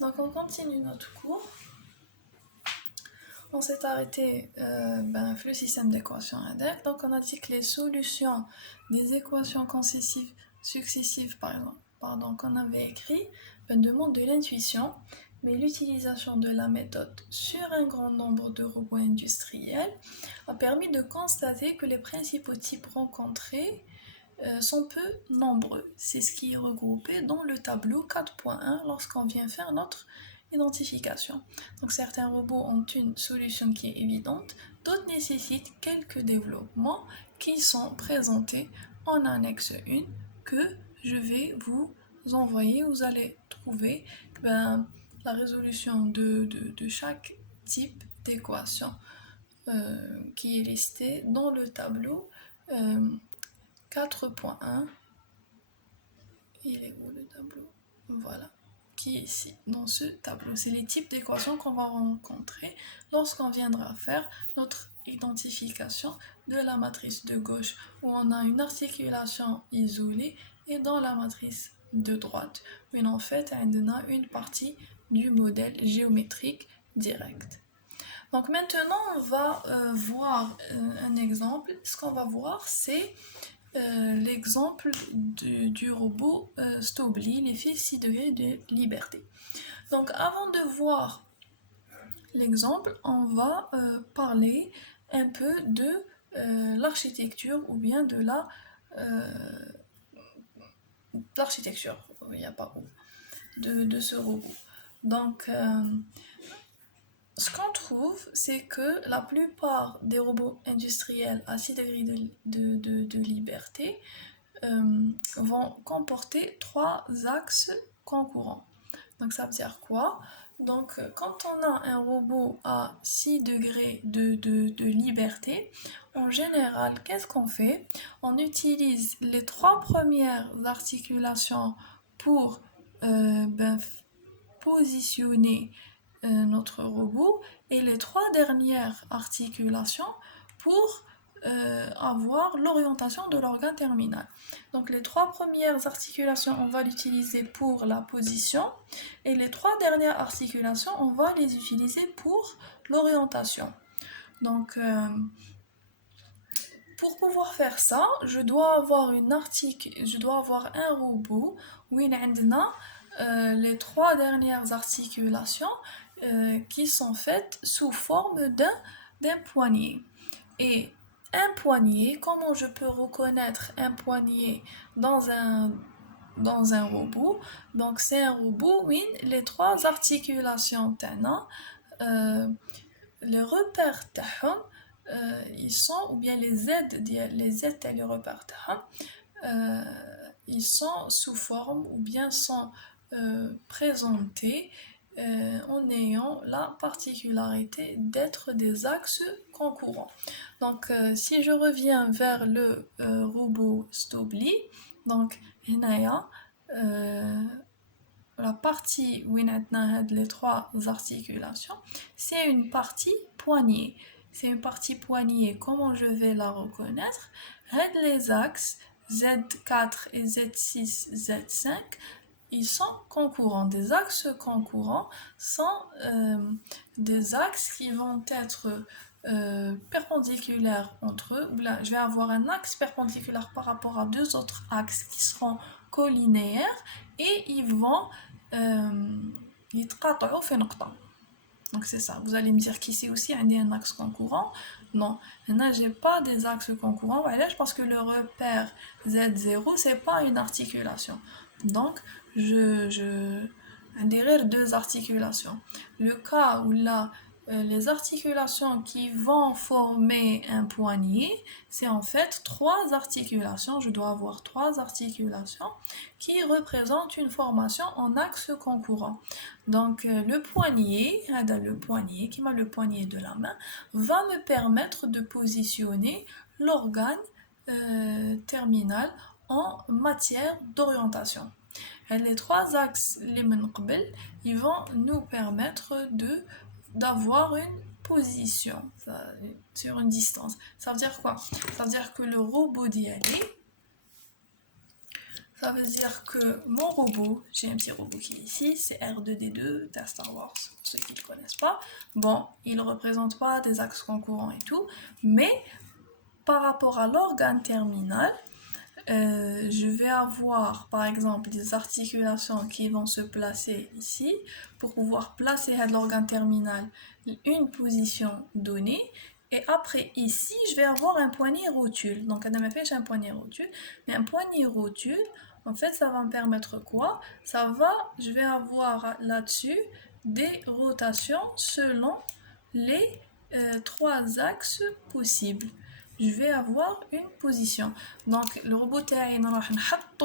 Donc on continue notre cours. On s'est arrêté le système d'équations index. Donc on a dit que les solutions des équations successives qu'on avait écrites demandent de l'intuition, mais l'utilisation de la méthode sur un grand nombre de robots industriels a permis de constater que les principaux types rencontrés sont peu nombreux. C'est ce qui est regroupé dans le tableau 4.1 lorsqu'on vient faire notre identification. Donc certains robots ont une solution qui est évidente, d'autres nécessitent quelques développements qui sont présentés en annexe 1 que je vais vous envoyer. Vous allez trouver la résolution de chaque type d'équation qui est listée dans le tableau 4.1. Il est où le tableau? Voilà, qui est ici, dans ce tableau. C'est les types d'équations qu'on va rencontrer lorsqu'on viendra faire notre identification de la matrice de gauche, où on a une articulation isolée, et dans la matrice de droite, où en fait, on a une partie du modèle géométrique direct. Donc maintenant, on va voir un exemple. Ce qu'on va voir, c'est l'exemple du robot Stobli, l'effet 6 degrés de liberté. Donc avant de voir l'exemple, on va parler un peu de l'architecture ou bien de l'architecture, il n'y a pas de ce robot. Donc ce qu'on trouve, c'est que la plupart des robots industriels à 6 degrés de liberté vont comporter 3 axes concurrents. Donc ça veut dire quoi? Donc quand on a un robot à 6 degrés de liberté, en général, qu'est-ce qu'on fait? On utilise les 3 premières articulations pour positionner notre robot, et les 3 dernières articulations pour avoir l'orientation de l'organe terminal. Donc les 3 premières articulations, on va l'utiliser pour la position, et les 3 dernières articulations, on va les utiliser pour l'orientation. Donc pour pouvoir faire ça, je dois avoir un robot où il y a les 3 dernières articulations qui sont faites sous forme d'un poignet. Et un poignet, comment je peux reconnaître un poignet dans un robot? Donc c'est un robot où les 3 articulations les repères ils sont, ou bien les aides et les repères ils sont sous forme ou bien sont présentés en ayant la particularité d'être des axes concurrents. Donc si je reviens vers le robot Stobli, donc la partie où il y a les 3 articulations, c'est une partie poignée. C'est une partie poignée. Comment je vais la reconnaître? Les axes Z4 et Z6, Z5, ils sont concurrents. Des axes concurrents sont des axes qui vont être perpendiculaires entre eux. Là, je vais avoir un axe perpendiculaire par rapport à 2 autres axes qui seront collinéaires, et ils vont يتقاطعوا في نقطة. Donc c'est ça. Vous allez me dire qu'ici aussi il y a un axe concurrent. Non, là j'ai pas des axes concurrents. Parce que le repère Z0 c'est pas une articulation. Donc je derrière 2 articulations. Le cas où là les articulations qui vont former un poignet, c'est en fait 3 articulations. Je dois avoir 3 articulations qui représentent une formation en axe concurrent. Donc le poignet de la main, va me permettre de positionner l'organe terminal en matière d'orientation. Les 3 axes ils vont nous permettre d'avoir une position sur une distance. Ça veut dire quoi? Ça veut dire que le robot d'IALI Ça veut dire que mon robot, j'ai un petit robot qui est ici, c'est R2D2 de Star Wars, pour ceux qui ne le connaissent pas. Bon, il ne représente pas des axes concurrents et tout, mais par rapport à l'organe terminal, je vais avoir par exemple des articulations qui vont se placer ici pour pouvoir placer à l'organe terminal une position donnée. Et après ici, je vais avoir un poignet rotule. Donc, j'ai un poignet rotule. Mais un poignet rotule, en fait, ça va me permettre quoi? Je vais avoir là-dessus des rotations selon les trois axes possibles. Je vais avoir une position. Donc, le robot تاعي نروح نحط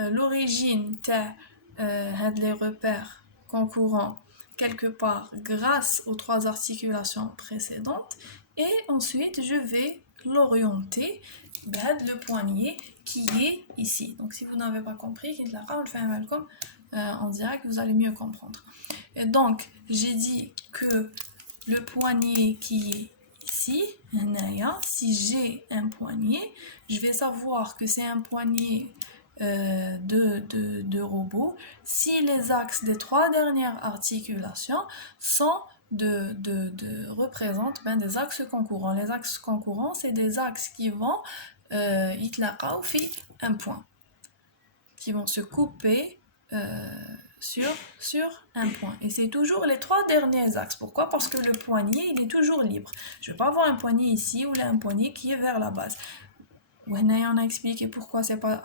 l'origine تاع les repères concurrents quelque part grâce aux trois articulations précédentes et ensuite je vais l'orienter vers le poignet qui est ici. Donc si vous n'avez pas compris, en direct, vous allez mieux comprendre. Et donc, j'ai dit que le poignet qui est ici, si j'ai un poignet, je vais savoir que c'est un poignet de robot si les axes des trois dernières articulations représentent des axes concurrents. Les axes concurrents, c'est des axes qui vont un point, qui vont se couper sur un point. Et c'est toujours les trois derniers axes. Pourquoi? Parce que le poignet, il est toujours libre. Je ne vais pas avoir un poignet ici ou là un poignet qui est vers la base. On a expliqué pourquoi c'est pas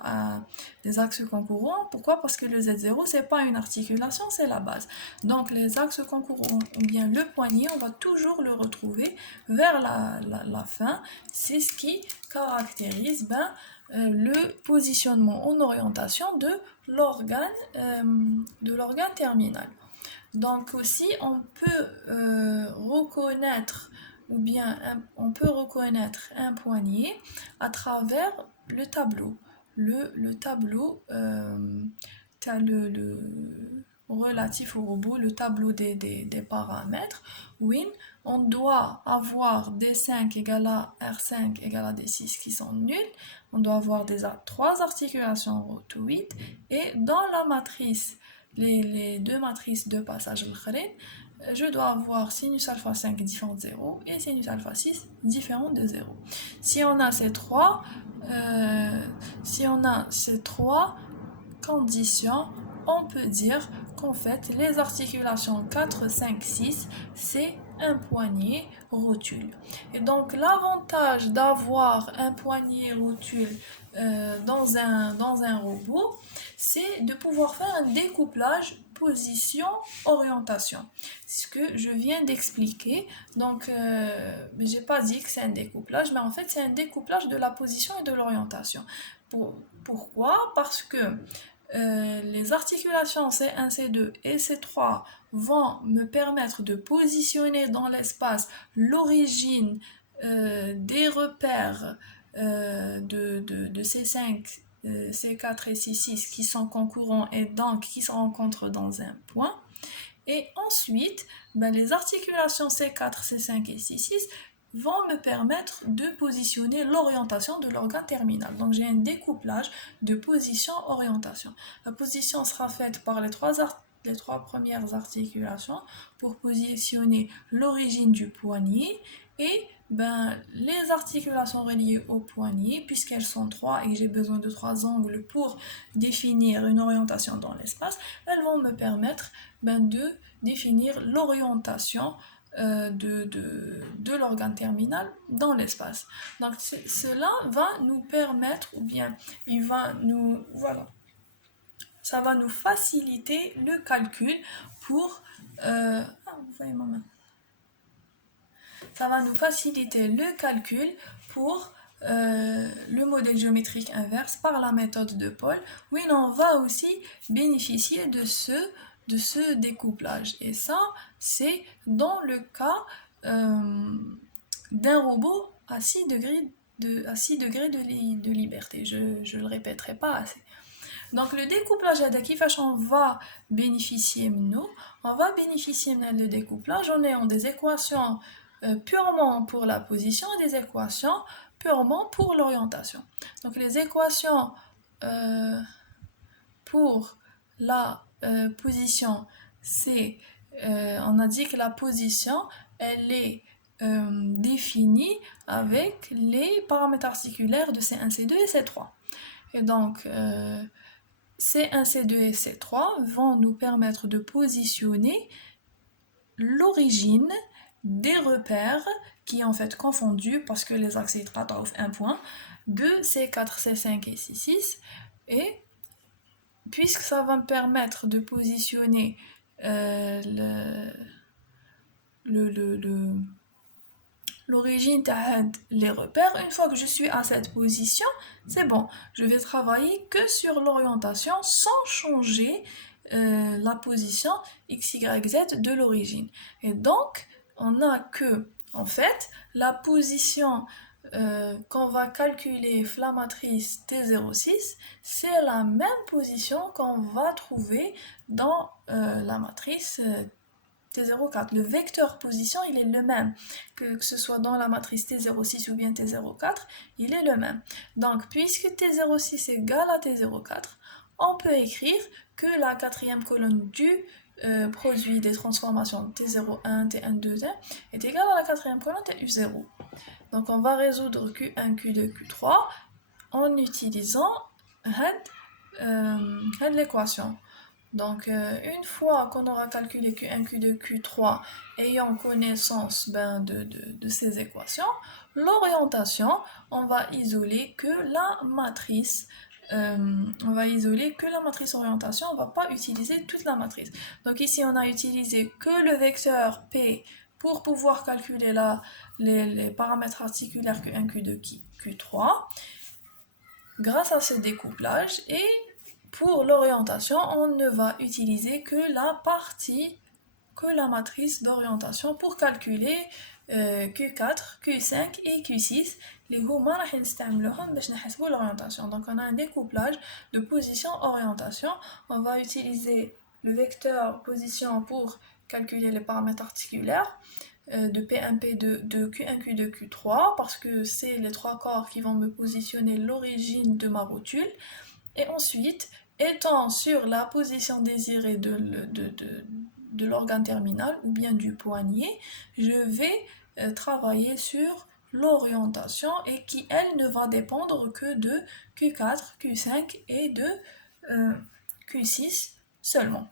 des axes concurrents. Pourquoi? Parce que le Z0, c'est pas une articulation, c'est la base. Donc les axes concurrents ou bien le poignet, on va toujours le retrouver vers la fin. C'est ce qui caractérise le positionnement en orientation de l'organe terminal. Donc aussi, on peut reconnaître on peut reconnaître un poignet à travers le tableau. Le tableau relatif au robot, le tableau des paramètres. Oui, on doit avoir D5 égale à R5 égale à D6 qui sont nuls. On doit avoir trois articulations route 8 et dans la matrice, les deux matrices de passage je dois avoir sinus alpha 5 différent de 0 et sinus alpha 6 différent de 0. Si on a ces trois conditions, on peut dire qu'en fait les articulations 4, 5, 6 c'est un poignet rotule. Et donc l'avantage d'avoir un poignet rotule dans un robot, c'est de pouvoir faire un découplage position-orientation. C'est ce que je viens d'expliquer. Donc, j'ai pas dit que c'est un découplage, mais en fait, c'est un découplage de la position et de l'orientation. Pourquoi? Parce que les articulations C1, C2 et C3 vont me permettre de positionner dans l'espace l'origine des repères de C5, C4 et C6 qui sont concurrents et donc qui se rencontrent dans un point. Et ensuite, les articulations C4, C5 et C6 vont me permettre de positionner l'orientation de l'organe terminal. Donc j'ai un découplage de position-orientation. La position sera faite par les trois premières articulations pour positionner l'origine du poignet et les articulations reliées au poignet, puisqu'elles sont trois et que j'ai besoin de trois angles pour définir une orientation dans l'espace, elles vont me permettre de définir l'orientation de l'organe terminal dans l'espace. Donc cela va nous permettre, ou bien ça va nous faciliter le calcul pour ça va nous faciliter le calcul pour le modèle géométrique inverse par la méthode de Paul. Oui, on va aussi bénéficier de ce découplage. Et ça, c'est dans le cas d'un robot à 6 degrés de liberté. Je ne le répéterai pas assez. Donc le découplage on va bénéficier de découplage en ayant des équations purement pour la position et des équations purement pour l'orientation. Donc les équations pour la position, c'est, on a dit que la position, elle est définie avec les paramètres articulaires de C1, C2 et C3. Et donc, C1, C2 et C3 vont nous permettre de positionner l'origine des repères qui est en fait confondus parce que les axes يتقاطعوا في un point de C4, C5 et C6, et puisque ça va me permettre de positionner l'origine les repères, une fois que je suis à cette position, c'est bon, je vais travailler que sur l'orientation sans changer la position x, y, z de l'origine. Et donc, on a que, en fait, la position qu'on va calculer la matrice T06, c'est la même position qu'on va trouver dans la matrice T04. Le vecteur position, il est le même, que ce soit dans la matrice T06 ou bien T04, il est le même. Donc, puisque T06 est égal à T04, on peut écrire que la quatrième colonne du produit des transformations T01, T1, T2 est égale à la quatrième colonne TU0. Donc, on va résoudre Q1, Q2, Q3 en utilisant l'équation. Donc, une fois qu'on aura calculé Q1, Q2, Q3, ayant connaissance de ces équations, l'orientation, on va isoler que la matrice. On va isoler que la matrice orientation, on ne va pas utiliser toute la matrice. Donc ici, on a utilisé que le vecteur P pour pouvoir calculer les paramètres articulaires Q1, Q2, Q3, grâce à ce découplage. Et pour l'orientation, on ne va utiliser que la matrice d'orientation pour calculer Q4, Q5 et Q6 les هما راح نستعملوهم باش نحسبوا l'orientation. Donc on a un découplage de position orientation. On va utiliser le vecteur position pour calculer les paramètres articulaires de P1, P2, de Q1, Q2, Q3 parce que c'est les trois corps qui vont me positionner l'origine de ma rotule. Et ensuite, étant sur la position désirée de l'organe terminal ou bien du poignet, je vais travailler sur l'orientation et qui, elle, ne va dépendre que de Q4, Q5 et de Q6 seulement.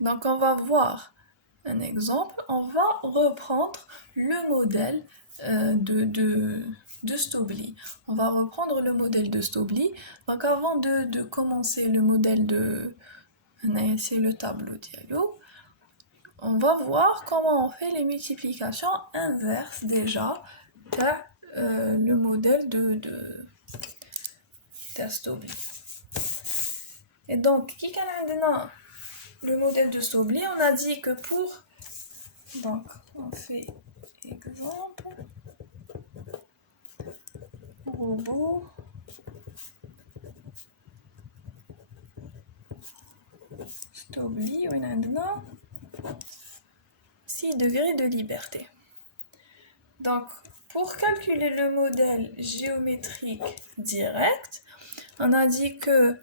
Donc on va voir un exemple, on va reprendre le modèle de Stobli. On va reprendre le modèle de Stobli. Donc avant de commencer le modèle c'est le tableau dialogue, on va voir comment on fait les multiplications inverses déjà le modèle de Stobli. Et donc, qui a le modèle de Stobli, on a dit que donc on fait exemple robot Stobli, on a 6 degrés de liberté. Donc, pour calculer le modèle géométrique direct, on a dit que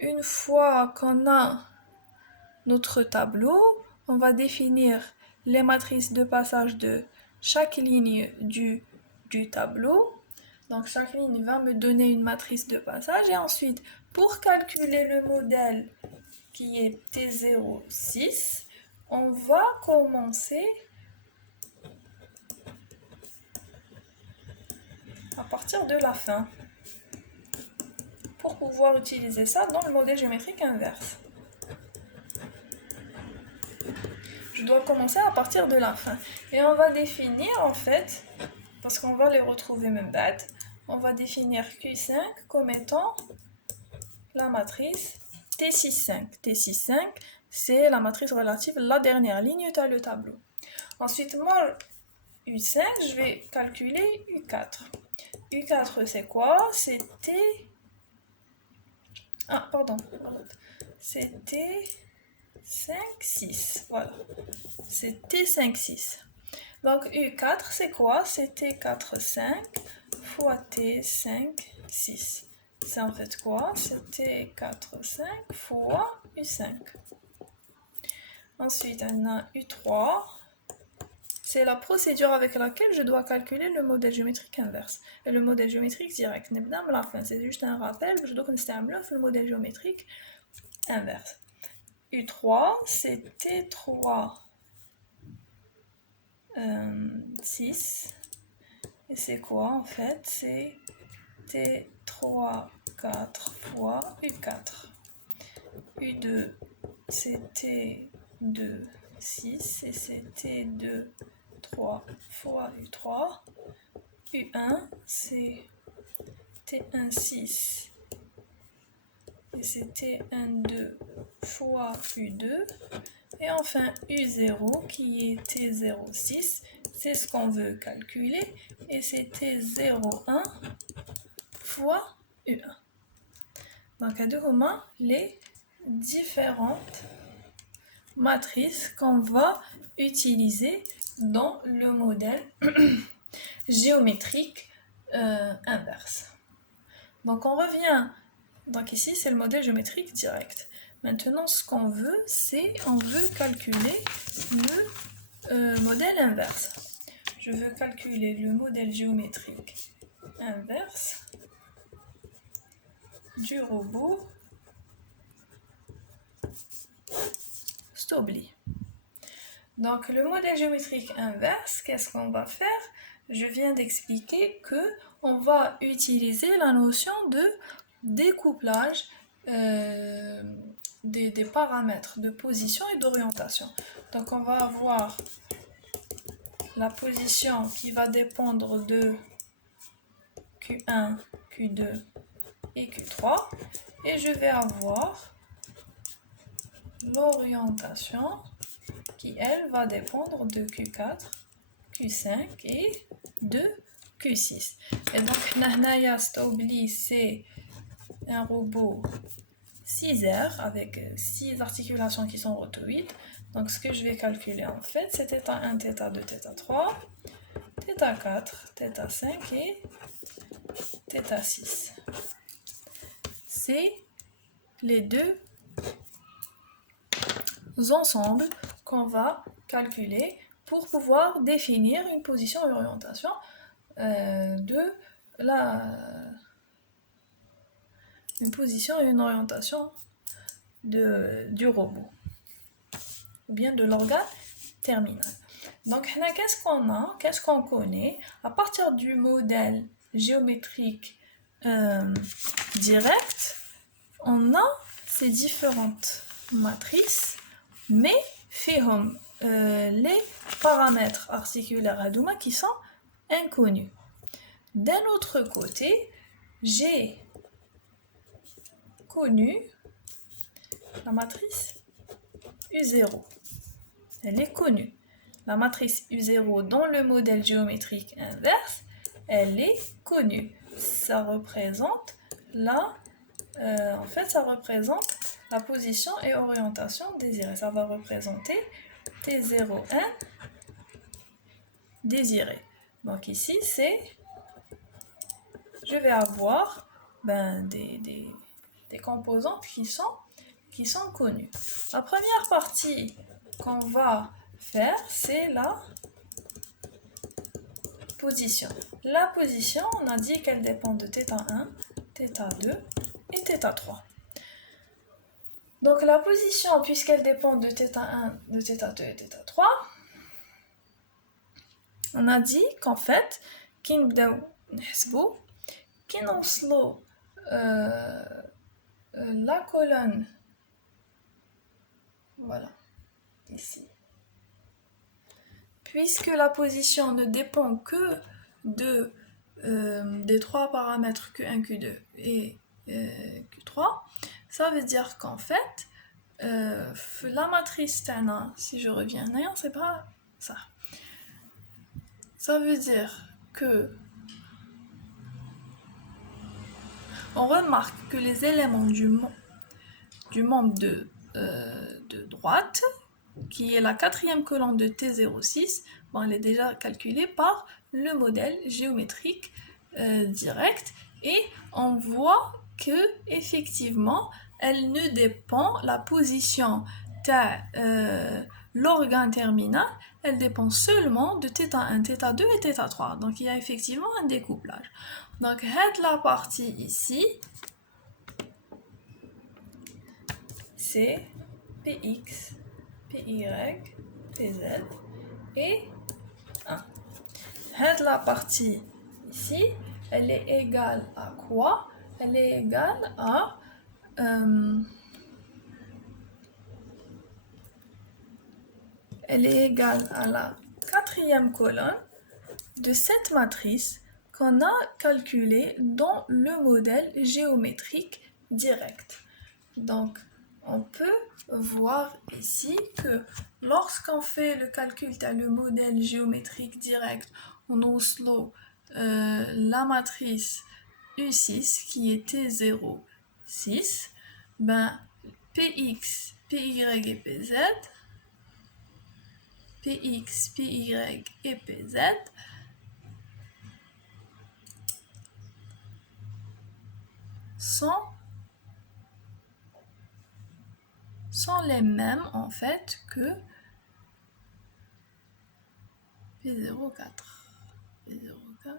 une fois qu'on a notre tableau, on va définir les matrices de passage de chaque ligne du tableau. Donc chaque ligne va me donner une matrice de passage et ensuite, pour calculer le modèle qui est T06, on va commencer à partir de la fin pour pouvoir utiliser ça dans le modèle géométrique inverse. Je dois commencer à partir de la fin. Et on va définir en fait, parce qu'on va les retrouver même bête, on va définir Q5 comme étant la matrice T65. T65, c'est la matrice relative, la dernière ligne de le tableau. Ensuite, moi, U5, je vais calculer U4. U4, c'est quoi? C'est T... Ah, pardon. C'est T5, 6. Voilà. C'est T5, 6. Donc U4, c'est quoi? C'est T4, 5 fois T5, 6. C'est en fait quoi? C'est T4, 5 fois U5. Ensuite, on a U3. C'est la procédure avec laquelle je dois calculer le modèle géométrique inverse. Et le modèle géométrique direct. C'est juste un rappel. Je dois le modèle géométrique inverse. U3, c'est T3, 6. Et c'est quoi en fait? C'est T3, 4 fois U4. U2, c'est T2, 6. Et c'est T2, 3 fois U3. U1, c'est T1, 6. Et c'est T1, 2 fois U2. Et enfin U0 qui est T0, 6. C'est ce qu'on veut calculer. Et c'est T0, 1 fois U1. Donc, à deux moments, les différentes matrices qu'on va utiliser dans le modèle géométrique inverse. Donc, on revient. Donc, ici, c'est le modèle géométrique direct. Maintenant, ce qu'on veut, c'est on veut calculer le modèle inverse. Je veux calculer le modèle géométrique inverse du robot Stobli. Donc, le modèle géométrique inverse, qu'est-ce qu'on va faire? Je viens d'expliquer que on va utiliser la notion de découplage des paramètres de position et d'orientation. Donc, on va avoir la position qui va dépendre de Q1, Q2 et Q3. Et je vais avoir l'orientation qui, elle, va dépendre de Q4, Q5 et de Q6. Et donc, Nahnaya Stobli, c'est un robot 6 R avec 6 articulations qui sont rotoïdes. Donc, ce que je vais calculer en fait, c'est θ1, θ2, θ3, θ4, θ5 et θ6. C'est les deux ensembles qu'on va calculer pour pouvoir définir une position et orientation une position et une orientation du robot ou bien de l'organe terminal. Donc, qu'est-ce qu'on connaît à partir du modèle géométrique direct? On a ces différentes matrices, mais les paramètres articulaires Hadouma qui sont inconnus. D'un autre côté, j'ai connu la matrice U0. Elle est connue. La matrice U0 dans le modèle géométrique inverse, elle est connue. Ça représente ça représente la position et orientation désirée. Ça va représenter T01 désiré. Donc ici, je vais avoir des composantes qui sont connues. La première partie qu'on va faire, c'est la position. La position, on a dit qu'elle dépend de θ1, θ2 et θ3. Donc la position, puisqu'elle dépend de θ1, de θ2 et θ3, on a dit qu'en fait, la colonne, voilà, ici. Puisque la position ne dépend que des trois paramètres Q1, Q2 et Q3, ça veut dire qu'en fait, la matrice Tana, si je reviens, non, c'est pas ça. Ça veut dire que on remarque que les éléments du membre de droite qui est la quatrième colonne de T06, bon, elle est déjà calculée par le modèle géométrique direct, et on voit que effectivement elle ne dépend, la position de l'organe terminal, elle dépend seulement de θ1, θ2 et θ3. Donc il y a effectivement un découplage. Donc la partie ici, c'est Px, Py, Pz et 1. La partie ici, elle est égale à quoi? Elle est égale à la quatrième colonne de cette matrice qu'on a calculée dans le modèle géométrique direct. Donc, on peut voir ici que lorsqu'on fait le calcul dans le modèle géométrique direct, on utilise la matrice U6 qui est T0, 6, ben Px, Py et Pz, Px, Py et Pz sont les mêmes en fait que P04. P04.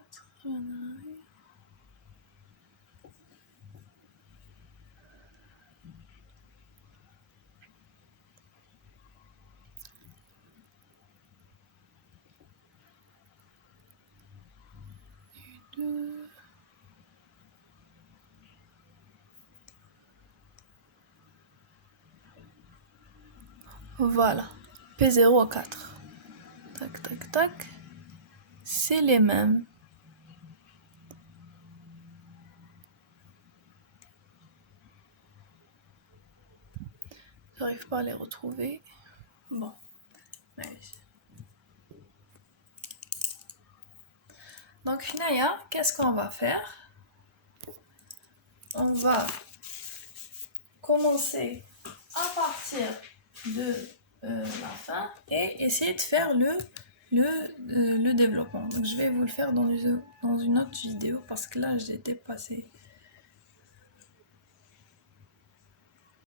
Voilà, P04. Tac, tac, tac. C'est les mêmes. J'arrive pas à les retrouver. Bon. Donc, Hinaya, qu'est-ce qu'on va faire? On va commencer à partir de la fin et essayer de faire le développement. Donc, je vais vous le faire dans une autre vidéo parce que là, j'ai dépassé